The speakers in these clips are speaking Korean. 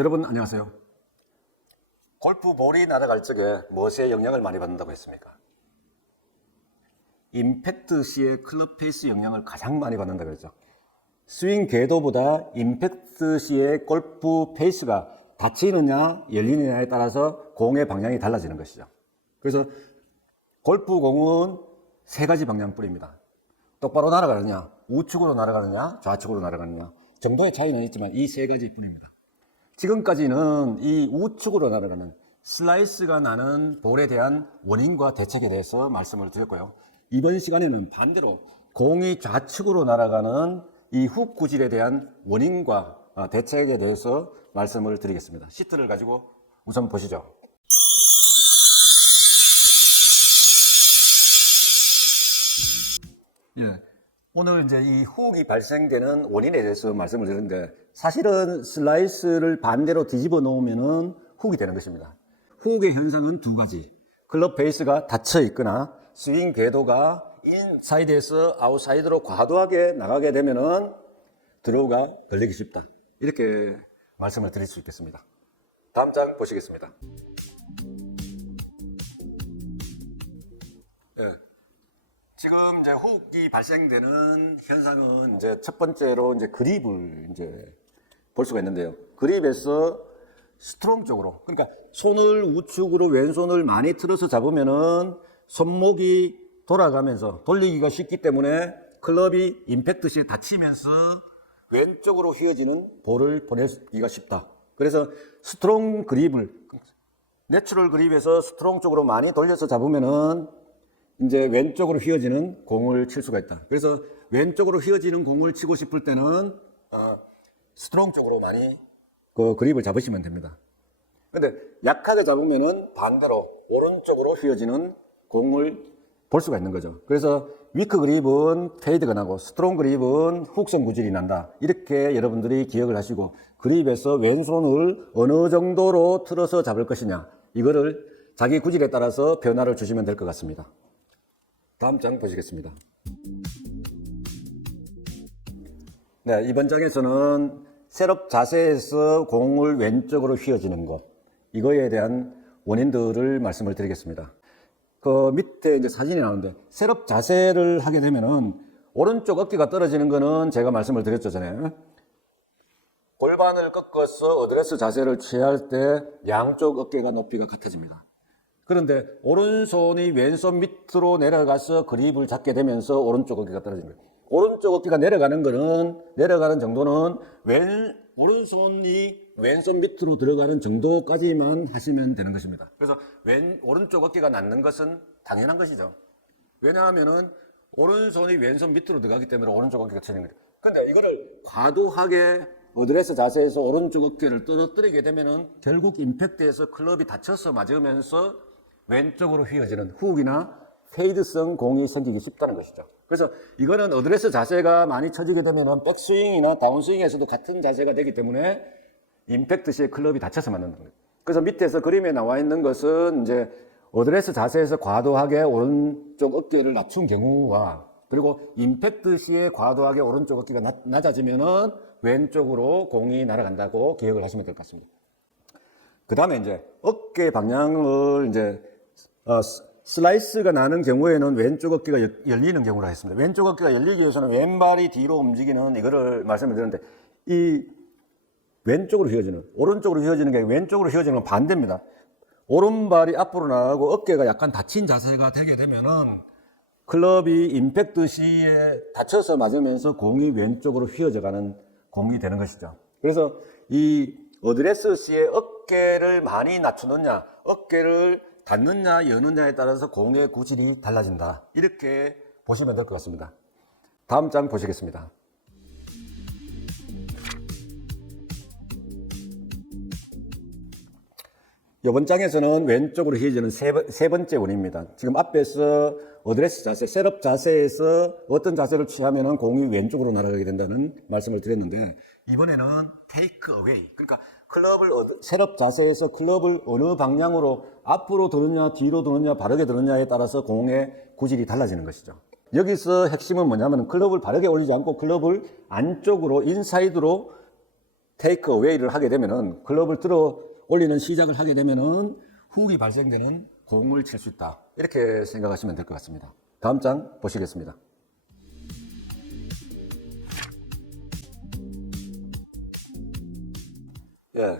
여러분 안녕하세요. 골프 볼이 날아갈 적에 무엇에 영향을 많이 받는다고 했습니까? 임팩트 시의 클럽 페이스 영향을 가장 많이 받는다고 했죠. 스윙 궤도보다 임팩트 시의 골프 페이스가 닫히느냐 열리느냐에 따라서 공의 방향이 달라지는 것이죠. 그래서 골프 공은 세 가지 방향뿐입니다. 똑바로 날아가느냐, 우측으로 날아가느냐, 좌측으로 날아가느냐 정도의 차이는 있지만 이 세 가지뿐입니다. 지금까지는 이 우측으로 날아가는 슬라이스가 나는 볼에 대한 원인과 대책에 대해서 말씀을 드렸고요. 이번 시간에는 반대로 공이 좌측으로 날아가는 이 훅 구질에 대한 원인과 대책에 대해서 말씀을 드리겠습니다. 시트를 가지고 우선 보시죠. 예. 오늘 이제 이 훅이 발생되는 원인에 대해서 말씀을 드렸는데 사실은 슬라이스를 반대로 뒤집어 놓으면은 훅이 되는 것입니다. 훅의 현상은 두 가지. 클럽 베이스가 닫혀 있거나 스윙 궤도가 인사이드에서 아웃사이드로 과도하게 나가게 되면은 드로우가 걸리기 쉽다. 이렇게 말씀을 드릴 수 있겠습니다. 다음 장 보시겠습니다. 예. 지금 이제 훅이 발생되는 현상은 이제 첫 번째로 이제 그립을 이제 볼 수가 있는데요. 그립에서 스트롱 쪽으로, 그러니까 손을 우측으로 왼손을 많이 틀어서 잡으면은 손목이 돌아가면서 돌리기가 쉽기 때문에 클럽이 임팩트 시에 닫히면서 왼쪽으로 휘어지는 볼을 보내기가 쉽다. 그래서 스트롱 그립을, 내추럴 그립에서 스트롱 쪽으로 많이 돌려서 잡으면은 이제 왼쪽으로 휘어지는 공을 칠 수가 있다. 그래서 왼쪽으로 휘어지는 공을 치고 싶을 때는 스트롱 쪽으로 많이 그 그립을 잡으시면 됩니다. 근데 약하게 잡으면은 반대로 오른쪽으로 휘어지는 공을 볼 수가 있는 거죠. 그래서 위크 그립은 페이드가 나고 스트롱 그립은 훅성 구질이 난다. 이렇게 여러분들이 기억을 하시고 그립에서 왼손을 어느 정도로 틀어서 잡을 것이냐 이거를 자기 구질에 따라서 변화를 주시면 될 것 같습니다. 다음 장 보시겠습니다. 네, 이번 장에서는 셋업 자세에서 공을 왼쪽으로 휘어지는 것, 이거에 대한 원인들을 말씀을 드리겠습니다. 그 밑에 이제 사진이 나오는데, 셋업 자세를 하게 되면은 오른쪽 어깨가 떨어지는 거는 제가 말씀을 드렸잖아요. 골반을 꺾어서 어드레스 자세를 취할 때 양쪽 어깨가 높이가 같아집니다. 그런데 오른손이 왼손 밑으로 내려가서 그립을 잡게 되면서 오른쪽 어깨가 떨어집니다. 오른쪽 어깨가 내려가는 정도는 오른손이 왼손 밑으로 들어가는 정도까지만 하시면 되는 것입니다. 그래서 오른쪽 어깨가 낮는 것은 당연한 것이죠. 왜냐하면은 오른손이 왼손 밑으로 들어가기 때문에 오른쪽 어깨가 쳐지는 거죠. 근데 이거를 과도하게 어드레스 자세에서 오른쪽 어깨를 떨어뜨리게 되면은 결국 임팩트에서 클럽이 닫혀서 맞으면서 왼쪽으로 휘어지는 훅이나 페이드성 공이 생기기 쉽다는 것이죠. 그래서 이거는 어드레스 자세가 많이 쳐지게 되면 백스윙이나 다운스윙에서도 같은 자세가 되기 때문에 임팩트 시에 클럽이 닫혀서 맞는 거예요. 그래서 밑에서 그림에 나와 있는 것은 이제 어드레스 자세에서 과도하게 오른쪽 어깨를 낮춘 경우와 그리고 임팩트 시에 과도하게 오른쪽 어깨가 낮아지면은 왼쪽으로 공이 날아간다고 기억을 하시면 될 것 같습니다. 그 다음에 이제 어깨 방향을 이제 슬라이스가 나는 경우에는 왼쪽 어깨가 열리는 경우라 했습니다. 왼쪽 어깨가 열리기 위해서는 왼발이 뒤로 움직이는 이거를 말씀을 드렸는데 이 왼쪽으로 휘어지는, 오른쪽으로 휘어지는 게 아니라 왼쪽으로 휘어지는 건 반대입니다. 오른발이 앞으로 나가고 어깨가 약간 닫힌 자세가 되게 되면은 클럽이 임팩트 시에 닫혀서 맞으면서 공이 왼쪽으로 휘어져가는 공이 되는 것이죠. 그래서 이 어드레스 시에 어깨를 많이 낮추느냐, 어깨를 닫느냐, 여느냐에 따라서 공의 구질이 달라진다. 이렇게 보시면 될 것 같습니다. 다음 장 보시겠습니다. 이번 장에서는 왼쪽으로 휘어지는 세 번째 원인입니다. 지금 앞에서 어드레스 자세, 셋업 자세에서 어떤 자세를 취하면 공이 왼쪽으로 날아가게 된다는 말씀을 드렸는데 이번에는 테이크 어웨이, 그러니까 셋업 자세에서 클럽을 어느 방향으로 앞으로 드느냐 뒤로 드느냐 바르게 드느냐에 따라서 공의 구질이 달라지는 것이죠. 여기서 핵심은 뭐냐면 클럽을 바르게 올리지 않고 클럽을 안쪽으로 인사이드로 테이크 어웨이를 하게 되면은 클럽을 들어 올리는 시작을 하게 되면은 훅이 발생되는 공을 칠 수 있다. 이렇게 생각하시면 될 것 같습니다. 다음 장 보시겠습니다. 예,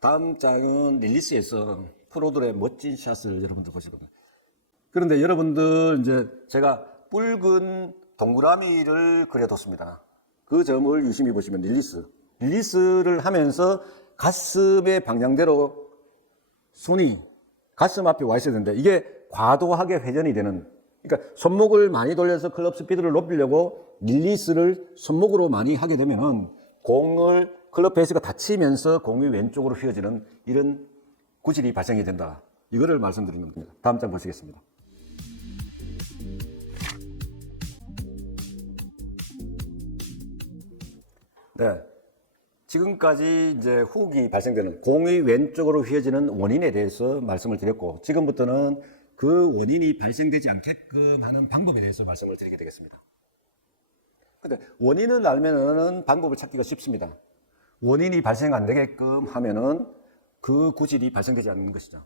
다음 장은 릴리스에서 프로들의 멋진 샷을 여러분들 보시거든요. 그런데 여러분들 이제 제가 붉은 동그라미를 그려뒀습니다. 그 점을 유심히 보시면 릴리스를 하면서 가슴의 방향대로 손이 가슴 앞에 와 있어야 되는데 이게 과도하게 회전이 되는, 그러니까 손목을 많이 돌려서 클럽 스피드를 높이려고 릴리스를 손목으로 많이 하게 되면은 공을 클럽 베이스가 닫히면서 공이 왼쪽으로 휘어지는 이런 구질이 발생이 된다. 이거를 말씀드리는 겁니다. 다음 장 보시겠습니다. 네. 지금까지 이제 훅이 발생되는 공이 왼쪽으로 휘어지는 원인에 대해서 말씀을 드렸고, 지금부터는 그 원인이 발생되지 않게끔 하는 방법에 대해서 말씀을 드리게 되겠습니다. 근데 원인을 알면은 방법을 찾기가 쉽습니다. 원인이 발생 안 되게끔 하면은 그 구질이 발생되지 않는 것이죠.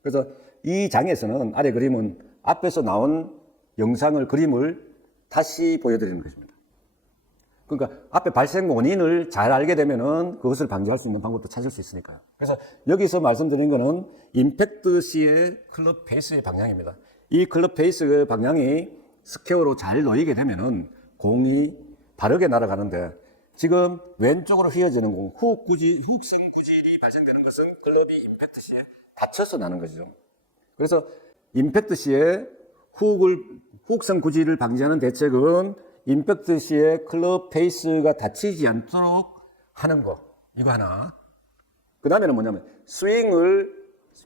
그래서 이 장에서는 아래 그림은 앞에서 나온 영상을, 그림을 다시 보여드리는 것입니다. 그러니까 앞에 발생 원인을 잘 알게 되면은 그것을 방지할 수 있는 방법도 찾을 수 있으니까요. 그래서 여기서 말씀드린 거는 임팩트 시의 클럽 페이스의 방향입니다. 이 클럽 페이스 방향이 스퀘어로 잘 놓이게 되면은 공이 바르게 날아가는데, 지금 왼쪽으로 휘어지는 공, 훅성 구질이 발생되는 것은 클럽이 임팩트 시에 닫혀서 나는 것이죠. 그래서 임팩트 시에 훅성 구질을 방지하는 대책은 임팩트 시에 클럽 페이스가 닫히지 않도록 하는 거, 이거 하나. 그 다음에는 뭐냐면 스윙을,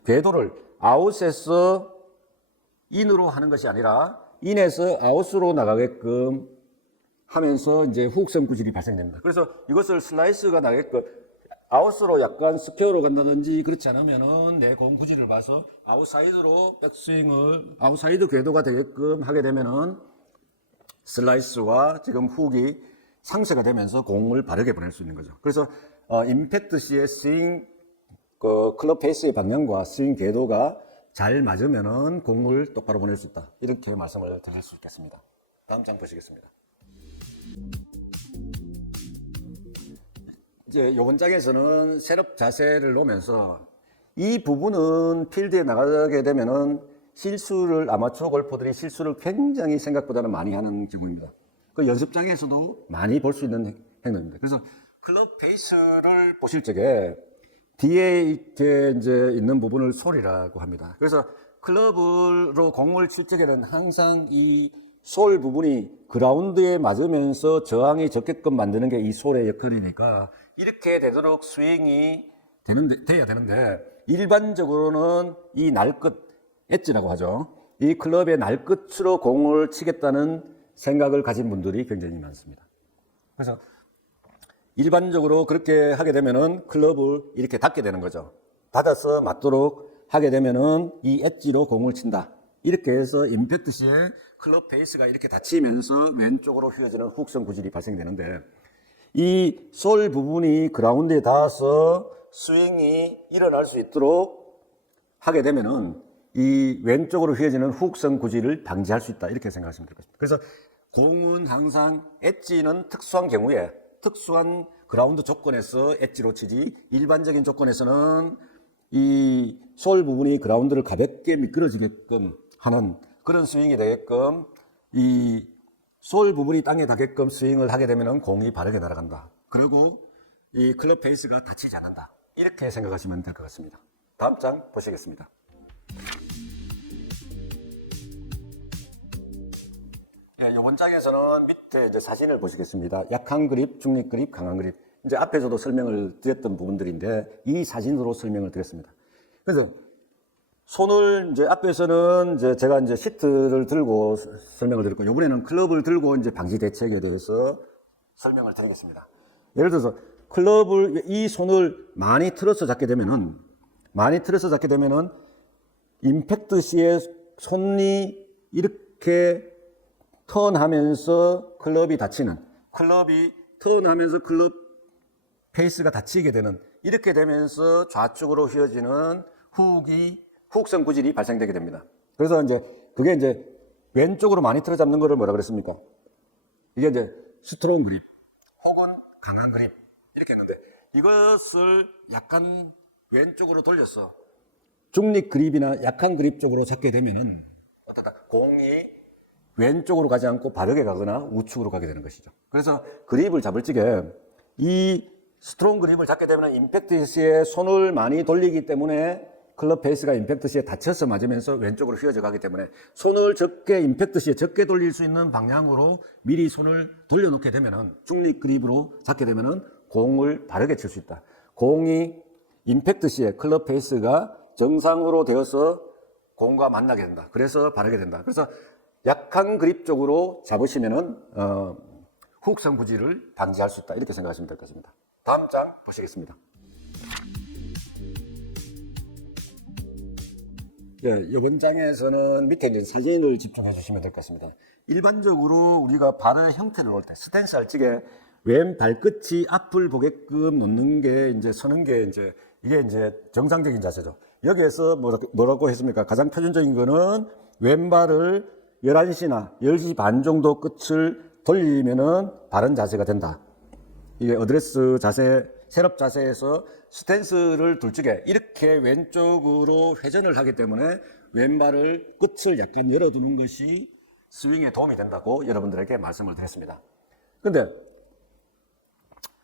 궤도를 아웃에서 인으로 하는 것이 아니라 인에서 아웃으로 나가게끔 하면서 이제 훅성 구질이 발생됩니다. 그래서 이것을 슬라이스가 나게끔 아웃으로 약간 스퀘어로 간다든지, 그렇지 않으면은 내 공 구질을 봐서 아웃사이드로 백스윙을 아웃사이드 궤도가 되게끔 하게 되면은 슬라이스와 지금 훅이 상쇄가 되면서 공을 바르게 보낼 수 있는 거죠. 그래서 임팩트 시의 스윙 클럽 페이스의 방향과 스윙 궤도가 잘 맞으면은 공을 똑바로 보낼 수 있다. 이렇게 말씀을 드릴 수 있겠습니다. 다음 장 보시겠습니다. 이제 이번 장에서는 셋업 자세를 놓으면서 이 부분은 필드에 나가게 되면은 아마추어 골퍼들이 실수를 굉장히 생각보다는 많이 하는 경우입니다. 그 연습장에서도 많이 볼 수 있는 행동입니다. 그래서 클럽 페이스를 보실 적에 뒤에 이렇게 이제 있는 부분을 솔이라고 합니다. 그래서 클럽으로 공을 칠 적에는 항상 이 솔 부분이 그라운드에 맞으면서 저항이 적게끔 만드는 게 이 솔의 역할이니까 이렇게 되도록 스윙이 돼야 되는데, 일반적으로는 이 날끝, 엣지라고 하죠. 이 클럽의 날끝으로 공을 치겠다는 생각을 가진 분들이 굉장히 많습니다. 그래서 일반적으로 그렇게 하게 되면은 클럽을 이렇게 닫게 되는 거죠. 닫아서 맞도록 하게 되면은 이 엣지로 공을 친다. 이렇게 해서 임팩트 시에 클럽 베이스가 이렇게 닫히면서 왼쪽으로 휘어지는 훅성 구질이 발생되는데, 이 솔 부분이 그라운드에 닿아서 스윙이 일어날 수 있도록 하게 되면은 이 왼쪽으로 휘어지는 훅성 구질을 방지할 수 있다. 이렇게 생각하시면 될 것입니다. 그래서 공은 항상 엣지는 특수한 경우에, 특수한 그라운드 조건에서 엣지로 치지, 일반적인 조건에서는 이 솔 부분이 그라운드를 가볍게 미끄러지게끔 하는 그런 스윙이 되게끔, 이 솔 부분이 땅에 닿게끔 스윙을 하게 되면 공이 바르게 날아간다. 그리고 이 클럽 페이스가 다치지 않는다. 이렇게 생각하시면 될 것 같습니다. 다음 장 보시겠습니다. 예, 이번 장에서는 밑에 이제 사진을 보시겠습니다. 약한 그립, 중립 그립, 강한 그립. 이제 앞에서도 설명을 드렸던 부분들인데 이 사진으로 설명을 드렸습니다. 그래서 손을 이제 앞에서는 이제 제가 이제 시트를 들고 설명을 드렸고, 이번에는 클럽을 들고 이제 방지 대책에 대해서 설명을 드리겠습니다. 예를 들어서 이 손을 많이 틀어서 잡게 되면은 임팩트 시에 손이 이렇게 턴하면서 클럽이 턴하면서 클럽 페이스가 닫히게 되는, 이렇게 되면서 좌측으로 휘어지는 후uk성 구질이 발생되게 됩니다. 그래서 이제 그게 이제 왼쪽으로 많이 틀어잡는 거를 뭐라 그랬습니까? 이게 이제 스트롱 그립 혹은 강한 그립 이렇게 했는데, 이것을 약간 왼쪽으로 돌려서 중립 그립이나 약한 그립 쪽으로 잡게 되면은 공이 왼쪽으로 가지 않고 바르게 가거나 우측으로 가게 되는 것이죠. 그래서 그립을 잡을 적에 이 스트롱 그립을 잡게 되면 임팩트 시에 손을 많이 돌리기 때문에 클럽 페이스가 임팩트 시에 닫혀서 맞으면서 왼쪽으로 휘어져 가기 때문에 손을 적게, 임팩트 시에 적게 돌릴 수 있는 방향으로 미리 손을 돌려놓게 되면은, 중립 그립으로 잡게 되면은 공을 바르게 칠 수 있다. 공이 임팩트 시에 클럽 페이스가 정상으로 되어서 공과 만나게 된다. 그래서 바르게 된다. 그래서 약한 그립 쪽으로 잡으시면은 후uk성 구질을 방지할 수 있다. 이렇게 생각하시면 될 것 같습니다. 다음 장 보시겠습니다. 예, 이번 장에서는 밑에 이제 사진을 집중해 주시면 될 것 같습니다. 일반적으로 우리가 발의 형태를 놓을 때, 스탠스 할 적에 왼 발끝이 앞을 보게끔 놓는 게, 이제 서는 게 이게 이제 정상적인 자세죠. 여기에서 뭐라고 했습니까? 가장 표준적인 거는 왼발을 11시나 10시 반 정도 끝을 돌리면은 바른 자세가 된다. 이게 어드레스 자세, 셋업 자세에서 스탠스를 둘 적에 이렇게 왼쪽으로 회전을 하기 때문에 왼발을 끝을 약간 열어두는 것이 스윙에 도움이 된다고 여러분들에게 말씀을 드렸습니다. 근데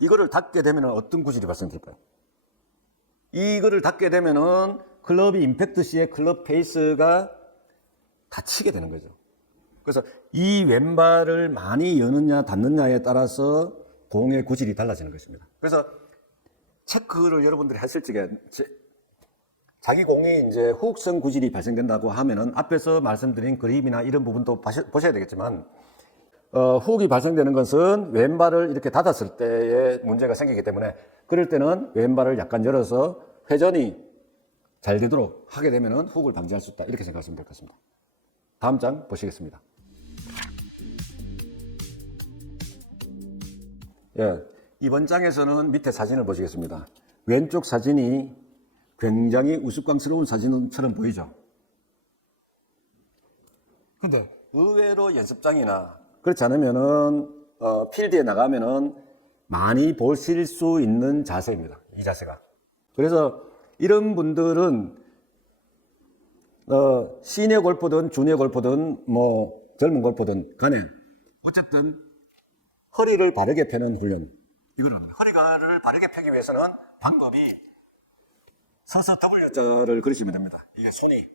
이거를 닫게 되면 어떤 구질이 발생될까요? 이거를 닫게 되면은 클럽이 임팩트 시에 클럽 페이스가 닫히게 되는 거죠. 그래서 이 왼발을 많이 여느냐 닫느냐에 따라서 공의 구질이 달라지는 것입니다. 그래서 체크를 여러분들이 했을 적에 자기 공이 이제 후uk성 구질이 발생된다고 하면은 앞에서 말씀드린 그립이나 이런 부분도 보셔야 되겠지만, 후uk이 발생되는 것은 왼발을 이렇게 닫았을 때에 문제가 생기기 때문에, 그럴 때는 왼발을 약간 열어서 회전이 잘 되도록 하게 되면은 후uk을 방지할 수 있다. 이렇게 생각하시면 될 것 같습니다. 다음 장 보시겠습니다. 예, 이번 장에서는 밑에 사진을 보시겠습니다. 왼쪽 사진이 굉장히 우스꽝스러운 사진처럼 보이죠. 근데 의외로 연습장이나 그렇지 않으면은 필드에 나가면은 많이 보실 수 있는 자세입니다. 이 자세가. 그래서 이런 분들은 시니어 골퍼든 주니어 골퍼든 뭐 젊은 골퍼든 간에 어쨌든 허리를 바르게 펴는 훈련. 이거는 허리를 바르게 펴기 위해서는 방법이 서서 W자를 그리시면 됩니다. 이게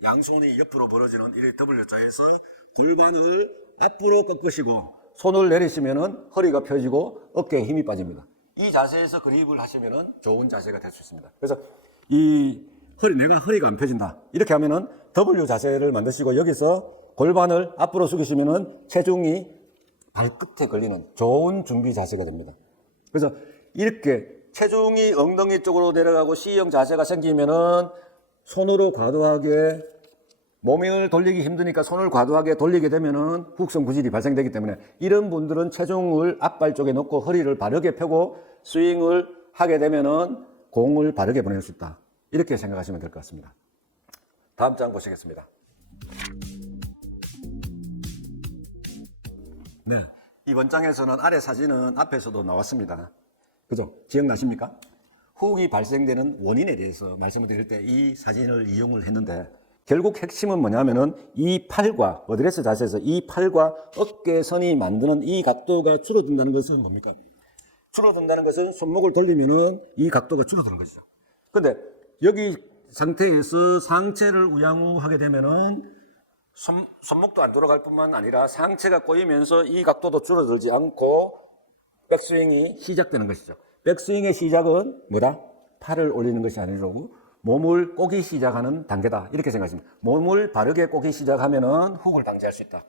양손이 옆으로 벌어지는 이 W자에서 골반을 앞으로 꺾으시고 손을 내리시면은 허리가 펴지고 어깨에 힘이 빠집니다. 이 자세에서 그립을 하시면은 좋은 자세가 될 수 있습니다. 그래서 내가 허리가 안 펴진다. 이렇게 하면은 W 자세를 만드시고 여기서 골반을 앞으로 숙이시면은 체중이 발끝에 걸리는 좋은 준비 자세가 됩니다. 그래서 이렇게 체중이 엉덩이 쪽으로 내려가고 C형 자세가 생기면은 손으로 과도하게 몸을 돌리기 힘드니까 손을 과도하게 돌리게 되면은 후uk성 구질이 발생되기 때문에 이런 분들은 체중을 앞발 쪽에 놓고 허리를 바르게 펴고 스윙을 하게 되면은 공을 바르게 보낼 수 있다. 이렇게 생각하시면 될 것 같습니다. 다음 장 보시겠습니다. 네, 이번 장에서는 아래 사진은 앞에서도 나왔습니다. 그죠? 기억나십니까? 후uk이 발생되는 원인에 대해서 말씀을 드릴 때 이 사진을 이용을 했는데, 결국 핵심은 뭐냐면은 이 팔과 어드레스 자세에서 이 팔과 어깨선이 만드는 이 각도가 줄어든다는 것은 뭡니까? 줄어든다는 것은 손목을 돌리면은 이 각도가 줄어드는 것이죠. 근데 여기 상태에서 상체를 우양우하게 되면은 손목도 안 돌아갈 뿐만 아니라 상체가 꼬이면서 이 각도도 줄어들지 않고 백스윙이 시작되는 것이죠. 백스윙의 시작은 뭐다? 팔을 올리는 것이 아니라고 몸을 꼬기 시작하는 단계다. 이렇게 생각하시면 몸을 바르게 꼬기 시작하면은 훅을 방지할 수 있다.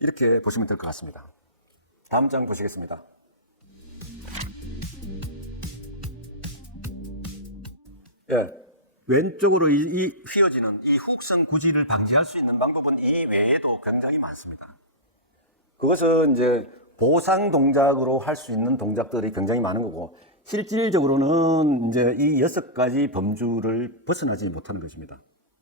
이렇게 보시면 될 것 같습니다. 다음 장 보시겠습니다. 예, 왼쪽으로 휘어지는 이 후uk성 구질을 방지할 수 있는 방법은 이 외에도 굉장히 많습니다. 그것은 이제 보상 동작으로 할 수 있는 동작들이 굉장히 많은 거고, 실질적으로는 이제 이 6가지 범주를 벗어나지 못하는 것입니다.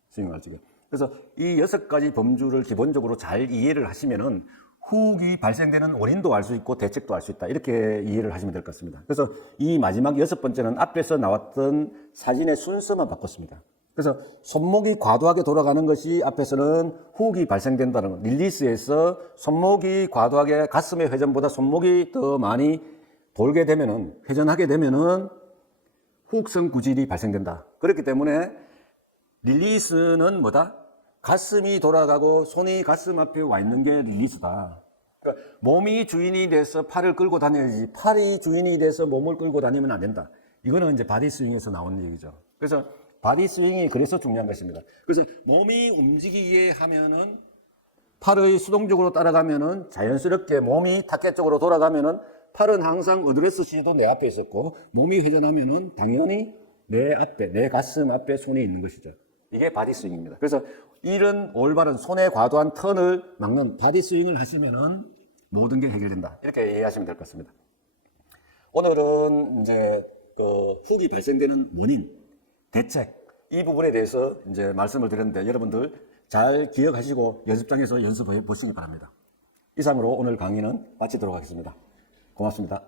스윙할 적에. 그래서 이 6가지 범주를 기본적으로 잘 이해를 하시면은 후욱이 발생되는 원인도 알 수 있고 대책도 알 수 있다. 이렇게 이해를 하시면 될 것 같습니다. 그래서 이 마지막 6번째는 앞에서 나왔던 사진의 순서만 바꿨습니다. 그래서 손목이 과도하게 돌아가는 것이 앞에서는 후욱이 발생된다는 것. 릴리스에서 손목이 과도하게 가슴의 회전보다 손목이 더 많이 돌게 되면은, 회전하게 되면은 후욱성 구질이 발생된다. 그렇기 때문에 릴리스는 뭐다? 가슴이 돌아가고 손이 가슴 앞에 와 있는 게 릴리스다. 그러니까 몸이 주인이 돼서 팔을 끌고 다녀야지, 팔이 주인이 돼서 몸을 끌고 다니면 안 된다. 이거는 이제 바디 스윙에서 나오는 얘기죠. 그래서 바디 스윙이 그래서 중요한 것입니다. 그래서 몸이 움직이게 하면은, 팔의 수동적으로 따라가면은 자연스럽게 몸이 타켓 쪽으로 돌아가면은 팔은 항상 어드레스 C도 내 앞에 있었고, 몸이 회전하면은 당연히 내 앞에, 내 가슴 앞에 손이 있는 것이죠. 이게 바디 스윙입니다. 그래서 이런 올바른 손의 과도한 턴을 막는 바디 스윙을 하시면은 모든 게 해결된다. 이렇게 이해하시면 될 것 같습니다. 오늘은 이제 훅이 발생되는 원인, 대책, 이 부분에 대해서 이제 말씀을 드렸는데 여러분들 잘 기억하시고 연습장에서 연습해 보시기 바랍니다. 이상으로 오늘 강의는 마치도록 하겠습니다. 고맙습니다.